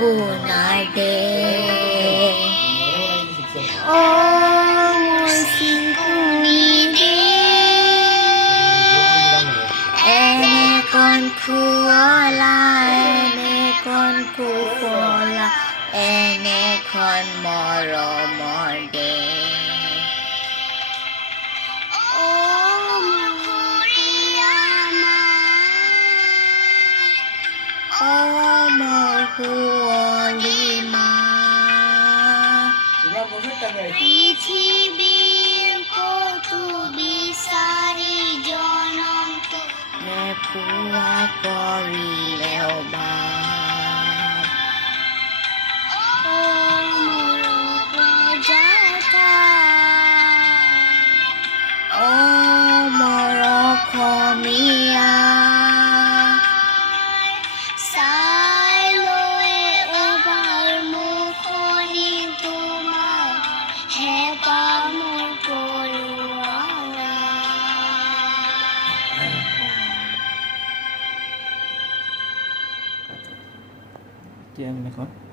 Punade Oh Musikuni Ene kon kuala Ene kon kuala Ene kon moro morde পৃথিবীর কত বিচারি জনন্ত নেপুয়া করিলেও বা ও মোর প্রজাতা ও মোর খমিয়া Tiang ni kon.